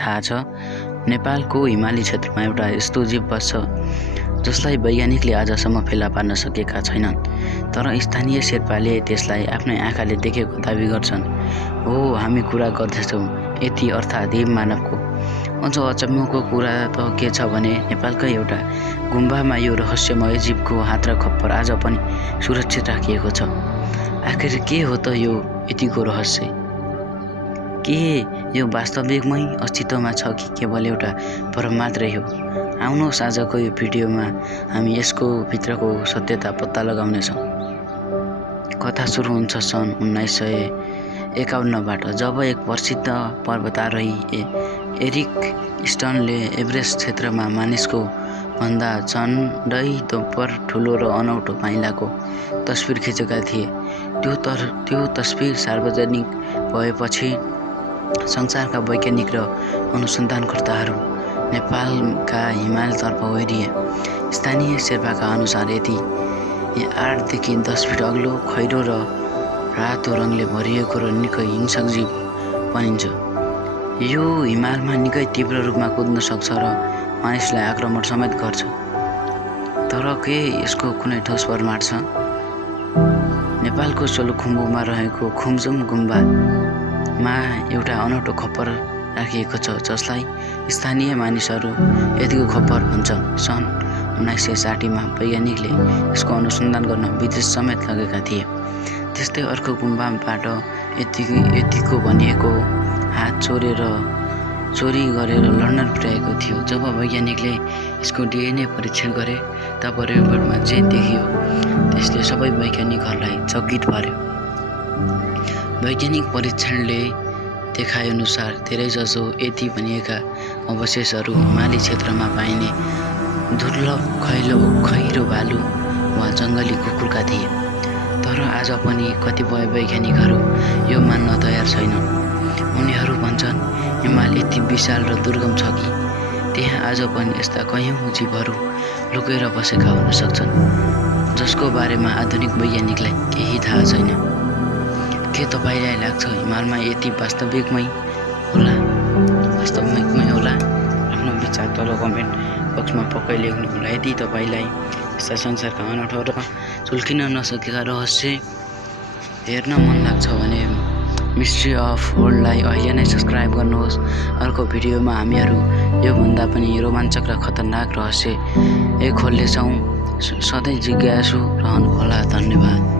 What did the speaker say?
थाहा छ? नेपालको हिमाली क्षेत्रमा एउटा यस्तो जीव बस्छ जसलाई वैज्ञानिकले आजसम्म फेला पार्न सकेका छैनन्, तर स्थानीय शेर्पाले त्यसलाई आफ्नै आँखाले देखेको दाबी गर्छन्। हो, हामी कुरा गर्दैछौँ यति अर्थात् देव मानवको। अझ अचम्मको कुरा त के छ भने नेपालकै एउटा गुम्बामा यो रहस्यमय जीवको हात र खप्पर आज पनि सुरक्षित राखिएको छ। आखिर के हो त यो यतिको रहस्य? के यो वास्तविकमै अस्तित्वमा छ कि केवल एउटा भ्रम मात्रै हो? आउनुहोस् आजको यो भिडियोमा हामी यसको भित्रको सत्यता पत्ता लगाउनेछौँ। कथा सुरु हुन्छ सन् 1951बाट, जब एक प्रसिद्ध पर्वतारोही एरिक स्टनले एभरेस्ट क्षेत्रमा मानिसको भन्दा झन्डै दोब्बर ठुलो र अनौठो पाइलाको तस्बिर खिचेका थिए। त्यो तस्बिर सार्वजनिक भएपछि संसारका वैज्ञानिक र अनुसन्धानकर्ताहरू नेपालका हिमालतर्फ ओरिए। स्थानीय शेर्पाका अनुसार यति 8 देखि 10 फिट अग्लो, खैरो र रातो रङले भरिएको र निकै हिंसक जीव भनिन्छ। यो हिमालमा निकै तीव्र रूपमा कुद्न सक्छ र मानिसलाई आक्रमण समेत गर्छ। तर के यसको कुनै ठोस प्रमाण छ? नेपालको सोलुखुम्बुमा रहेको खुम्चुम गुम्बामा एउटा अनौठो खप्पर राखिएको छ जसलाई स्थानीय मानिसहरू यतिको खप्पर भन्छ। सन् 1960मा वैज्ञानिकले यसको अनुसन्धान गर्न विदेश समेत लगेका थिए। त्यस्तै अर्को गुम्बाबाट यतिको भनिएको हात चोरी गरेर लन्डन पुर्याएको थियो। जब वैज्ञानिकले यसको DNA परीक्षण गरे तब रिपोर्टमा जे देखियो त्यसले सबै वैज्ञानिकहरूलाई चकित पार्यो। वैज्ञानिक परीक्षणले देखाएअनुसार धेरैजसो यति भनिएका अवशेषहरू हिमाली क्षेत्रमा पाइने दुर्लभ खैरो भालु वा जङ्गली कुकुरका थिए। तर आज पनि कतिपय वैज्ञानिकहरू यो मान्न तयार छैनन्। उनीहरू भन्छन् हिमाल यति विशाल र दुर्गम छ कि त्यहाँ आज पनि यस्ता कयौँ जीवहरू लुकेर बसेका हुन सक्छन् जसको बारेमा आधुनिक वैज्ञानिकलाई केही थाहा छैन। के तपाईँलाई लाग्छ हिमालमा यति वास्तविकमै होला? आफ्नो विचार तल कमेन्ट बक्समा पक्कै लेख्नुहोला। यदि तपाईँलाई यस्ता संसारका अनौठो र सुल्किन नसकेका रहस्य हेर्न मन लाग्छ भने मिस्ट्री अफ वर्ल्डलाई अहिले नै सब्सक्राइब गर्नुहोस्। अर्को भिडियोमा हामीहरू योभन्दा पनि रोमाञ्चक र खतरनाक रहस्य खोल्नेछौँ। सधैँ जिज्ञासु रहनुहोला। धन्यवाद।